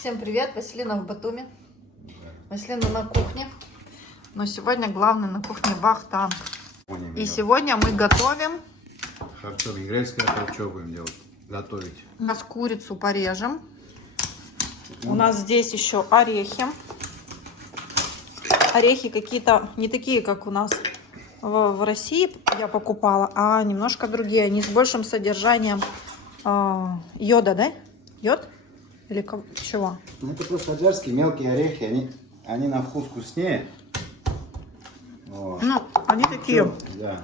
Всем привет, Василина в Батуми. Василина на кухне. Но сегодня главный на кухне Вахтанг. И сегодня мы готовим. Харчо, грецкое харчо будем делать. Готовить. У нас курицу порежем. У нас здесь еще орехи. Орехи какие-то не такие, как у нас в России я покупала, а немножко другие. Они с большим содержанием йода, да? Йод? Или чего? Ну, это просто аджарские мелкие орехи. Они на вкус вкуснее. Вот. Ну, они такие. Да.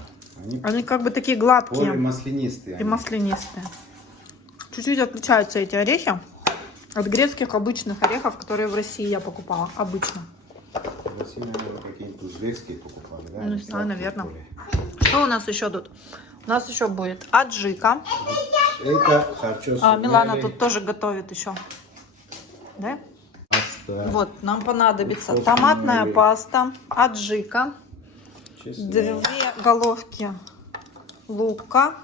Они как бы такие гладкие. Более маслянистые. И маслянистые. Чуть-чуть отличаются эти орехи от грецких обычных орехов, которые в России я покупала. Обычно. В России, наверное, какие-нибудь узбекские покупали, да? Ну, не знаю, наверное. Более. Что у нас еще тут? У нас еще будет аджика. Это харчо. Милана тут тоже готовит еще. Да? Паста. Вот, нам понадобится Вкусная. томатная паста, аджика, Чеснок. 2 головки лука,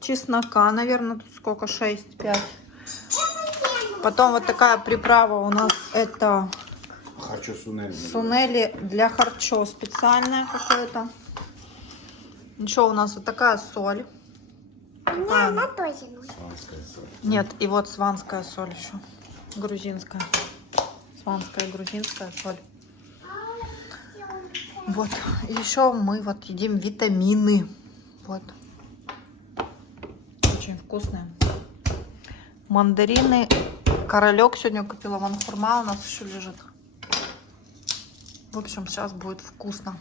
чеснока, наверное, тут сколько, 6-5. Потом вот такая приправа у нас, это Харчо сунели. сунели для харчо специальное какое-то. Еще у нас вот такая соль. Такая... Она тоже нужна. Сванская соль. Нет, и вот сванская соль еще. Грузинская. Сванская грузинская соль. Вот. И еще мы вот едим витамины. Вот. Очень вкусные. Мандарины. Королек сегодня купила. Ванхурма у нас еще лежит. В общем, сейчас будет вкусно.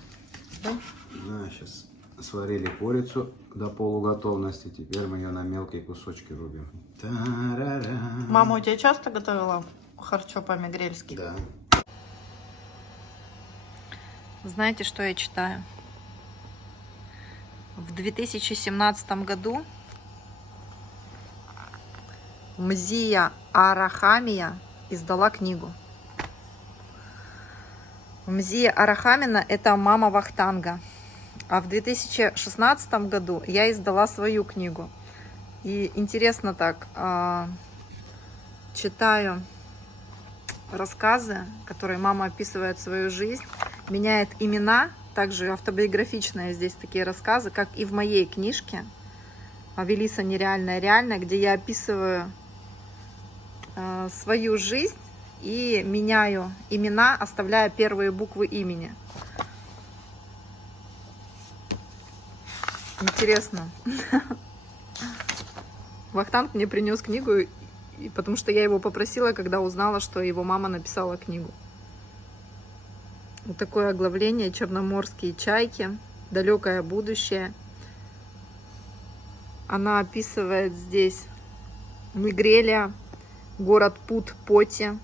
Да? Да, сейчас сварили курицу до полуготовности. Теперь мы ее на мелкие кусочки рубим. Та-ра-ра. Мама у тебя часто готовила харчо по-мигрельски? Да. Знаете, что я читаю? В 2017 году Мзия Арахамия издала книгу. Мзия Арахамина – это мама Вахтанга. А в 2016 году я издала свою книгу. И интересно так, читаю рассказы, которые мама описывает свою жизнь, меняет имена, также автобиографичные здесь такие рассказы, как и в моей книжке «Авелиса. Нереальная реальная», где я описываю свою жизнь и меняю имена, оставляя первые буквы имени. Интересно. Вахтанг мне принес книгу, потому что я его попросила, когда узнала, что его мама написала книгу. Вот такое оглавление: «Черноморские чайки. Далекое будущее». Она описывает здесь Мигрелия, город Пут-Поти,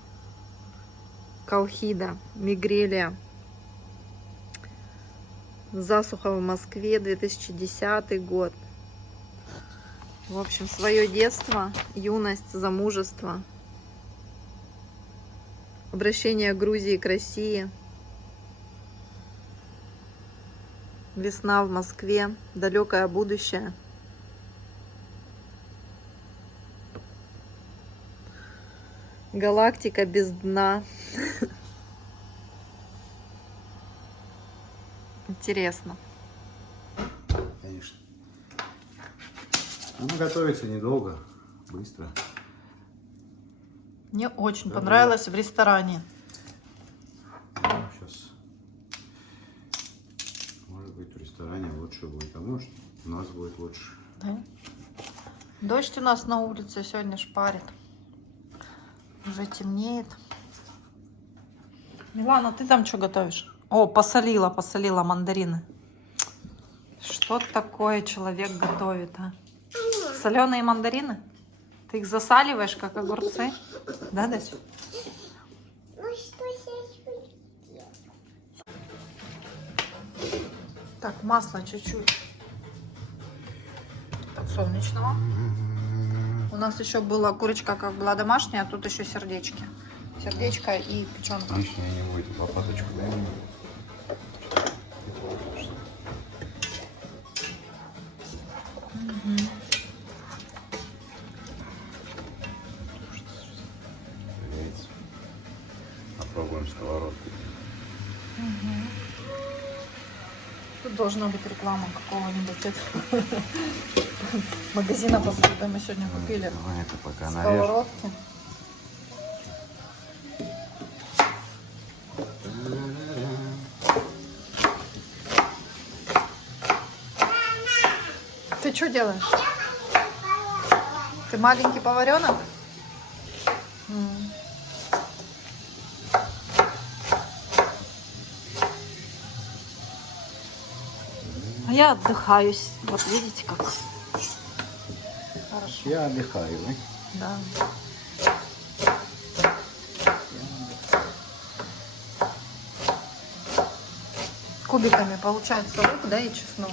Колхида, Мигрелия. Засуха в Москве, 2010 год. В общем, свое детство, юность, замужество, обращение Грузии к России, весна в Москве, далекое будущее. Галактика без дна. Интересно. Конечно. Она готовится недолго, быстро. Мне очень Да, понравилось в ресторане. Ну, сейчас, может быть, в ресторане лучше будет, а может, у нас будет лучше. Да? Дождь у нас на улице сегодня шпарит. Уже темнеет. Милана, ты там что готовишь? О, посолила мандарины. Что такое человек готовит, а? Соленые мандарины? Ты их засаливаешь, как огурцы? Да, Дась? Ну что сейчас будет? Так, масла чуть-чуть подсолнечного. У нас еще была курочка, как была домашняя, а тут еще сердечки. Сердечко и печенка. Лишнее не будет, лопаточку дай. Попробуем сковородку. Тут должна быть реклама какого-нибудь магазина посуды. Мы сегодня купили Давай это пока нарежь. сковородки. Ты что делаешь? Ты маленький поваренок? А я отдыхаюсь. Вот видите как. Хорошо. Я отдыхаю. Да. Кубиками получается лук, да, и чеснок.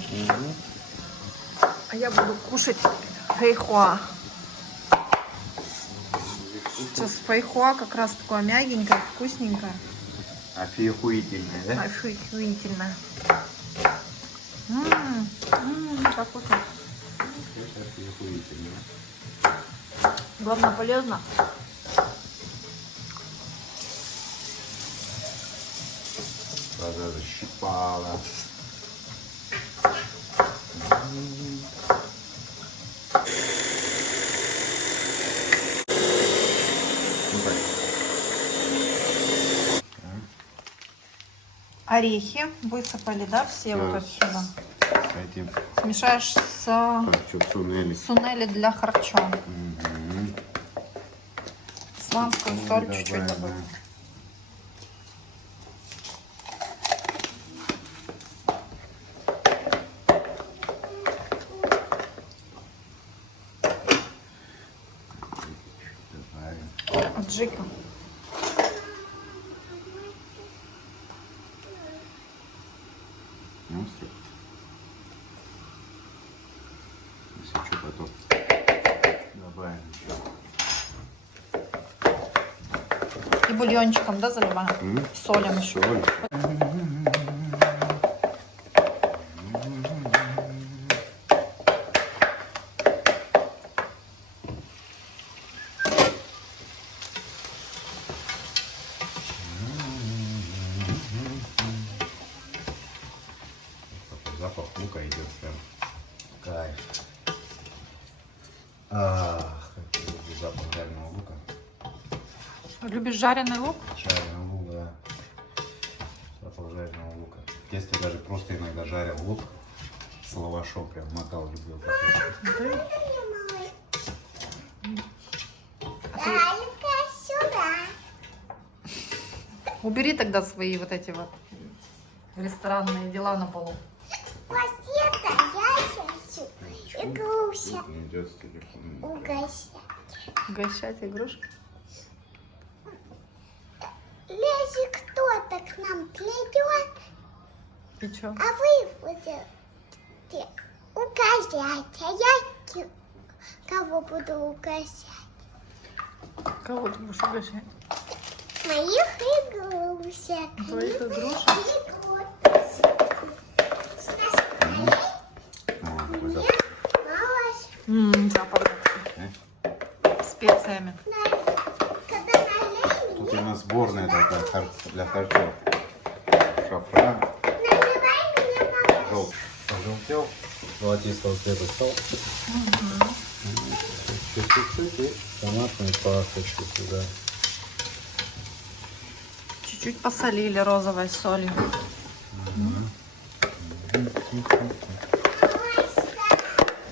А я буду кушать фейхоа. Сейчас фейхоа как раз такое мягенькое, вкусненькое. Офигительное, да? Охуительно. Как вкусно. Офигительное. Главное, полезно. Сразу защипала. Орехи высыпали, да, все вот отсюда. Этим Смешаешь с сунели. сунели для харчо. Исландскую соль чуть-чуть добавим. Аджика. Острый. Если что, потом добавим еще. И бульончиком, да, заливаем? Солим еще. Соль. Запах лука идет прям кайф. Ах, как я люблю запах жареного лука. Любишь жареный лук? Жареный лук, да. Запах жареного лука. В детстве даже просто иногда жарил лук с лавашом, прям мотал, любил. Дай-ка сюда. Убери тогда свои вот эти вот ресторанные дела на полу. Вот это я хочу игрушек Идет с телефоном. угощать. Угощать игрушки. Если кто-то к нам придет, И чё? а вы будете угощать, а я кого буду угощать? Кого ты будешь угощать? Моих игрушек. Твоих игрушек? Запах специями. Тут у нас сборная такая для харчов. Шафран. Пожелтел. Золотистого цвета стал. Чуть-чуть и томатную пасточку сюда. Чуть-чуть посолили розовой солью.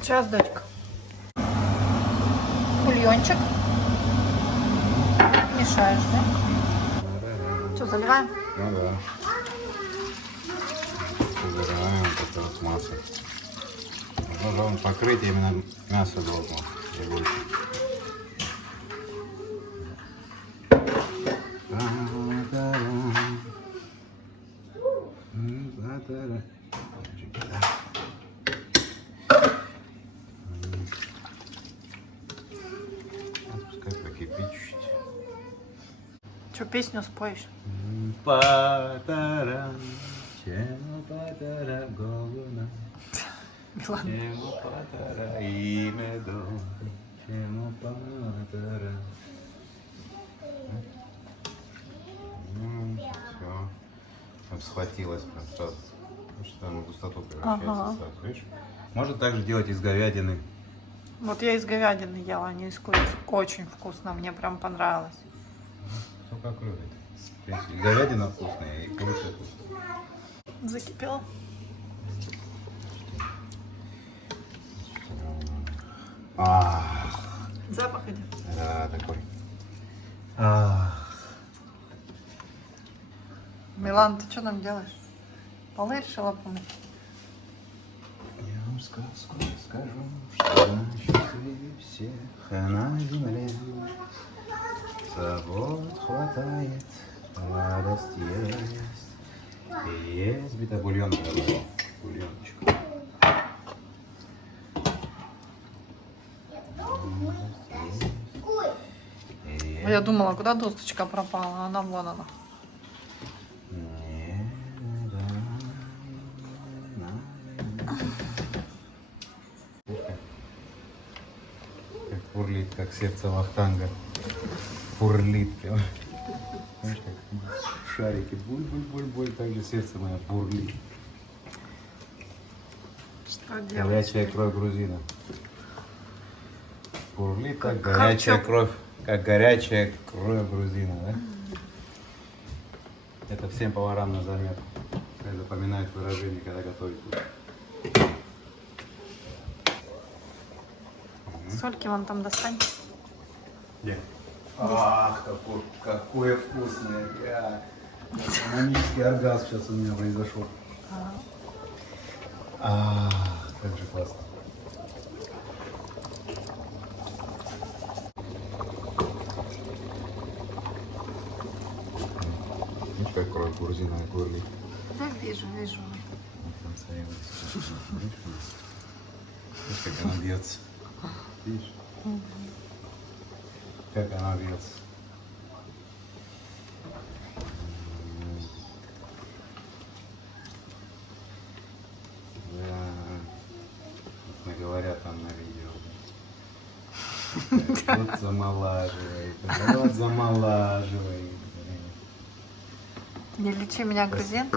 Сейчас, дочка. Бульончик. Мешаешь, да? Что, заливаем? Ну да. Забираем вот эту вот массу. Нужно покрыть именно мясо должно. Пускай покипит чуть. Что, песню споешь? Патара, чему патара голуна, Милана. чему патара и меду, чему патара. прям схватилась прям сразу. Потому что она в густоту превращается Ага. сразу, видишь? Можно также делать из говядины. Вот я из говядины ела, а не из курицы. Очень вкусно, мне прям понравилось. Кто как любит. В принципе, и говядина вкусная, и курица вкусная. Закипело. Запах идет. Да, такой. Милан, ты что нам делаешь? Полы решила помыть? Я вам сказку скажу, что она счастливее всех, на земле. Забот хватает, радость есть. И есть бита бульон, наверное. Бульончик. А я думала, куда досточка пропала, а она вон она. Как бурлит, как сердце вахтанга. Бурлит прям. Знаешь, как шарики. Буль-буль-буль-буль. Так же сердце мое бурлит. Что делать? Горячая кровь грузина. Бурлит, как Как горячая харчок. кровь. Как горячая кровь грузина, да? Это всем поварам на заметку. Пусть запоминают выражение, когда готовят. Сольки вон там достань. Где? Ах, какое вкусное. Экономический оргазм сейчас у меня произошел. Как же классно. Видишь, как кровь грузина бурлит. Да, вижу. Видишь, как она бьется. Видишь? Как она бьется. Да. Вот говорят там на видео. Вот замолаживает. Вот замолаживает. Не лечи меня, грузин.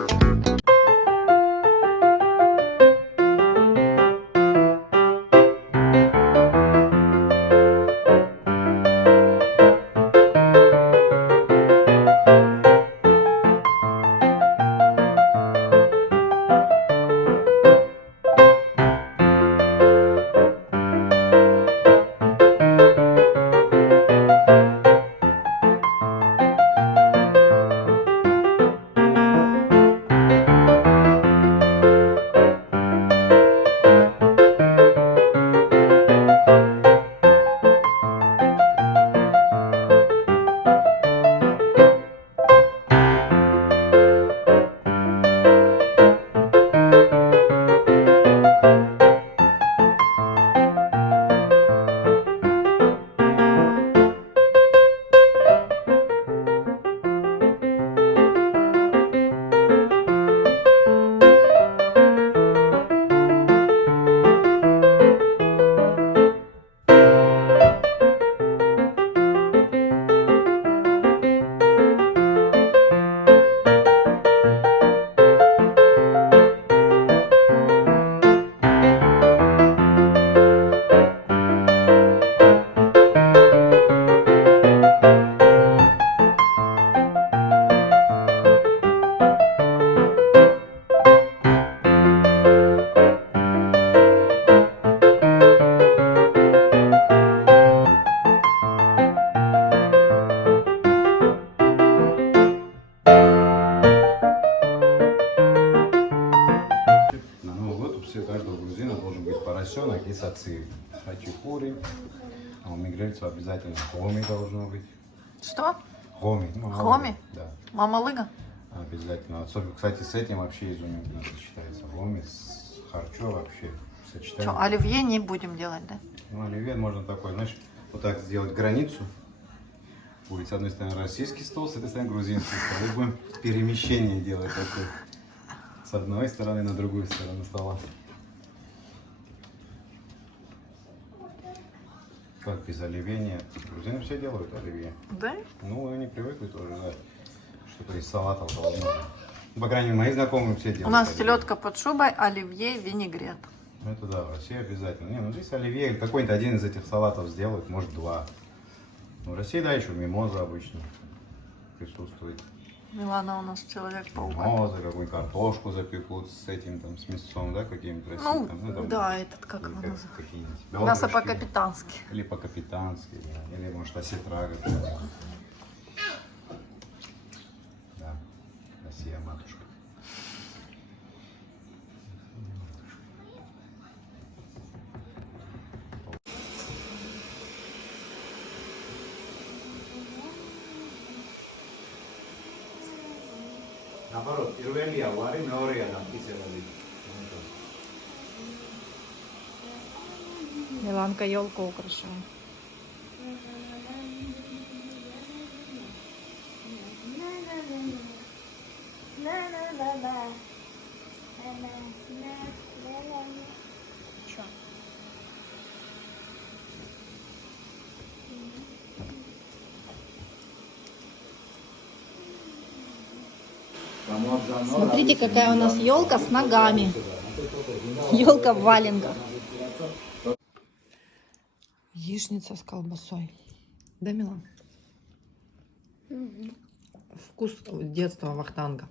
поросенок и сациви. Хачапури. А у мигрельцев обязательно хоми должно быть. Что? Хоми. Хоми? Да. Мама лыга? Обязательно. Особенно, кстати, с этим вообще изумительно сочетается. Хоми с харчо вообще сочетается. Что, оливье не будем делать, да? Ну, оливье можно такой, знаешь, вот так сделать границу. Будет с одной стороны российский стол, с этой стороны грузинский стол. И будем перемещение делать такое. С одной стороны на другую сторону стола. Как без оливье нет. Грузины все делают оливье. Да? Ну, они привыкли тоже, да. Что-то из салата одного. По крайней мере, мои знакомые все делают. У нас оливье. селедка под шубой, оливье, винегрет. Ну, это да, в России обязательно. Не, ну здесь оливье или какой-нибудь один из этих салатов сделают, может два. Ну, в России, да, еще мимоза обычно присутствует. Милана у нас человек-паук. Мимоза, какую-нибудь картошку запекут с этим, там, с мясом, да, каким-нибудь Ну, российским. Там, да, этот как или его называют? какие-нибудь Мясо бедрышки. по-капитански. Или по-капитански, да. Или, может, осетра какая-то. Да, Россия, матушка. Наоборот, ирвелия варим, ория там киселя. Миланка елку украшает. Чё? Смотрите, какая у нас елка с ногами. Елка в валенках. Яичница с колбасой. Да, Милан? Вкус детства Вахтанга.